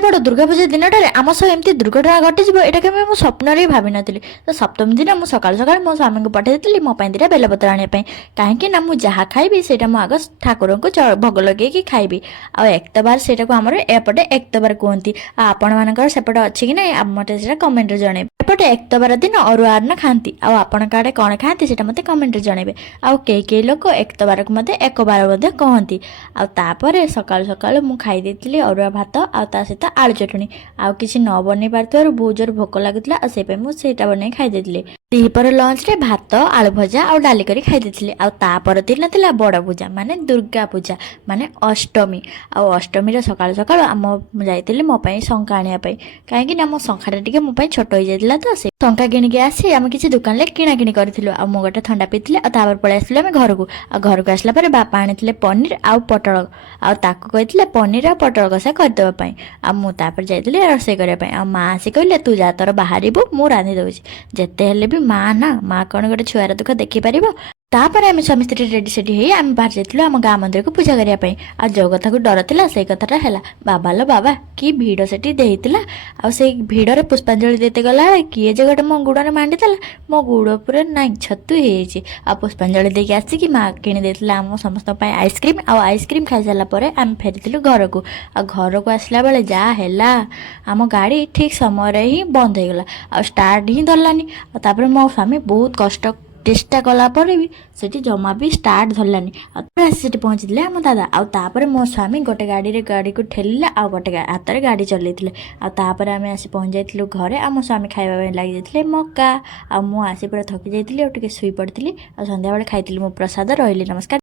बड़ दुर्गा पूजा दिनटारे आम सह एमती दुर्घटना घटिଯିବ ଏଇଟା କେବେ ମୁଁ ସ୍ୱପ୍ନରେ ଭାବିନଥିଲି। ତ ସପ୍ତମୀ ଦିନ ମୁଁ ସକାଳୁ ସକାଳୁ ମୋ ସ୍ୱାମୀଙ୍କୁ ପଠାଇ ଦେଇଥିଲି ମୋ ପାଇଁ ଦୁଇଟା ବେଲପତ୍ର ଆଣିବା ପାଇଁ। କାହିଁକି ନା ମୁଁ ଯାହା ଖାଇବି ସେଇଟା ମୁଁ ଆଗ ଠାକୁରଙ୍କୁ ଭୋଗ ଲଗେଇକି ଖାଇବି। ଆଉ ଏକ୍ତବାର ସେଇଟାକୁ ଆମର ଏପଟେ ଏକ୍ତବାର କୁହନ୍ତି। ଆଉ ଆପଣମାନଙ୍କର ସେପଟେ ଅଛି କି ନାହିଁ ମୋତେ ସେଇଟା କମେଣ୍ଟରେ ଜଣେଇବେ। ଏପଟେ ଏକ୍ତବାର ଦିନ ଅରୁଆ ଅନ୍ନ ଖାଆନ୍ତି। ଆଉ ଆପଣଙ୍କ ଆଡ଼େ କ'ଣ ଖାଆନ୍ତି ସେଇଟା ମୋତେ କମେଣ୍ଟରେ ଜଣେଇବେ। ଆଉ କେହି ଲୋକ ଏକ୍ତବାରକୁ ମଧ୍ୟ ଏକବାର ମଧ୍ୟ କହନ୍ତି। ଆଉ ତାପରେ ସକାଳୁ ସକାଳୁ ମୁଁ ଖାଇ ଦେଇଥିଲି ଅରୁଆ ଭାତ ଆଉ ତା ସହିତ ଆଳୁ ଚଟଣି। ଆଉ କିଛି ନ ବନେଇ ପାରୁଥିବାରୁ ବହୁତ ଜୋର ଭୋକ ଲାଗୁଥିଲା ଆଉ ସେଇପାଇଁ ମୁଁ ସେଇଟା ବନେଇ ଖାଇ ଦେଇଥିଲି। ଦ୍ୱିପହର ଲଞ୍ଚରେ ଭାତ ଆଳୁ ଭଜା ଆଉ ଡାଲି କରି ଖାଇ ଦେଇଥିଲି। ଆଉ ତାପର ଦିନ ଥିଲା ବଡ଼ ପୂଜା ମାନେ ଦୁର୍ଗା ପୂଜା ମାନେ ଅଷ୍ଟମୀ। ଆଉ ଅଷ୍ଟମୀର ସକାଳୁ ସକାଳୁ ମୁଁ ଯାଇଥିଲି ମୋ ପାଇଁ ଶଙ୍ଖା ଆଣିବା ପାଇଁ। କାହିଁକି ନା ମୋ ଶଙ୍ଖାଟା ଟିକେ ମୋ ପାଇଁ ଛୋଟ ହେଇଯାଇଥିଲା ତ ସେ ଶଙ୍ଖା କିଣିକି ଆସି ଆମେ କିଛି ଦୋକାନରେ କିଣାକିଣି କରିଥିଲୁ। ଆଉ ମୁଁ ଗୋଟେ ଥଣ୍ଡା ପିଇଥିଲି ଆଉ ତାପରେ ପଳେଇ ଆସିଥିଲୁ ଆମେ ଘରକୁ। ଆଉ ଘରକୁ ଆସିଲା ପରେ ବାପା ଆଣିଥିଲେ ପନିର ଆଉ ପୋଟଳ ଆଉ ତାକୁ କହିଥିଲେ ପନିର ଆଉ ପୋଟଳ କଷା କରିଦେବା ପାଇଁ। ଆଉ ମୁଁ ତାପରେ ଯାଇଥିଲି ରୋଷେଇ କରିବା ପାଇଁ। ଆଉ ମାଆ ଆସି କହିଲେ ତୁ ଯା ତୋର ବାହାରିବୁ ମୁଁ ରାନ୍ଧି ଦେଉଛି। ଯେତେ ହେଲେ ବି ମାଆ ନା, ମାଆ କ'ଣ ଗୋଟେ ଛୁଆର ଦୁଃଖ ଦେଖିପାରିବ। ତାପରେ ଆମେ ସ୍ୱାମୀ ସ୍ତ୍ରୀ ରେଡ଼ି ସେଠି ହେଇ ଆମେ ବାହାରି ଯାଇଥିଲୁ ଆମ ଗାଁ ମନ୍ଦିରକୁ ପୂଜା କରିବା ପାଇଁ। ଆଉ ଯେଉଁ କଥାକୁ ଡର ଥିଲା ସେଇ କଥାଟା ହେଲା। ବାବା ଲୋ ବାବା କି ଭିଡ଼ ସେଠି ଦେଇଥିଲା। ଆଉ ସେଇ ଭିଡ଼ରେ ପୁଷ୍ପାଞ୍ଜଳି ଦେଇତେ ଗଲାବେଳେ କିଏ ଯେ ଗୋଟେ ମୋ ଗୋଡ଼ରେ ମାଣ୍ଡିଦେଲା, ମୋ ଗୋଡ଼ ପୁରା ନାଇଁ ଛତୁ ହେଇଯାଇଛି। ଆଉ ପୁଷ୍ପାଞ୍ଜଳି ଦେଇକି ଆସିକି ମାଆ କିଣି ଦେଇଥିଲା ଆମ ସମସ୍ତଙ୍କ ପାଇଁ ଆଇସ୍କ୍ରିମ୍। ଆଉ ଆଇସ୍କ୍ରିମ୍ ଖାଇସାରିଲା ପରେ ଆମେ ଫେରିଥିଲୁ ଘରକୁ। ଆଉ ଘରକୁ ଆସିଲା ବେଳେ ଯାହା ହେଲା, ଆମ ଗାଡ଼ି ଠିକ୍ ସମୟରେ ହିଁ ବନ୍ଦ ହେଇଗଲା ଆଉ ଷ୍ଟାର୍ଟ ହିଁ ଧରିଲାନି। ଆଉ ତାପରେ ମୋ ସ୍ୱାମୀ ବହୁତ ଚେଷ୍ଟା କଲା ପରେ ବି ସେଠି ଜମା ବି ଷ୍ଟାର୍ଟ ଧରିଲାନି। ଆଉ ଆସି ସେଠି ପହଞ୍ଚିଥିଲେ ଆମ ଦାଦା। ଆଉ ତାପରେ ମୋ ସ୍ୱାମୀ ଗୋଟେ ଗାଡ଼ିକୁ ଠେଲିଲା ଆଉ ଗୋଟେ ହାତରେ ଗାଡ଼ି ଚଲେଇଥିଲେ। ଆଉ ତାପରେ ଆମେ ଆସି ପହଞ୍ଚି ଯାଇଥିଲୁ ଘରେ। ଆମ ସ୍ୱାମୀ ଖାଇବା ପାଇଁ ଲାଗି ଯାଇଥିଲେ ମକା। ଆଉ ମୁଁ ଆସି ପୁରା ଥକି ଯାଇଥିଲି ଆଉ ଟିକେ ଶୋଇ ପଡ଼ିଥିଲି। ଆଉ ସନ୍ଧ୍ୟାବେଳେ ଖାଇଥିଲି ମୁଁ ପ୍ରସାଦ। ରହିଲି, ନମସ୍କାର।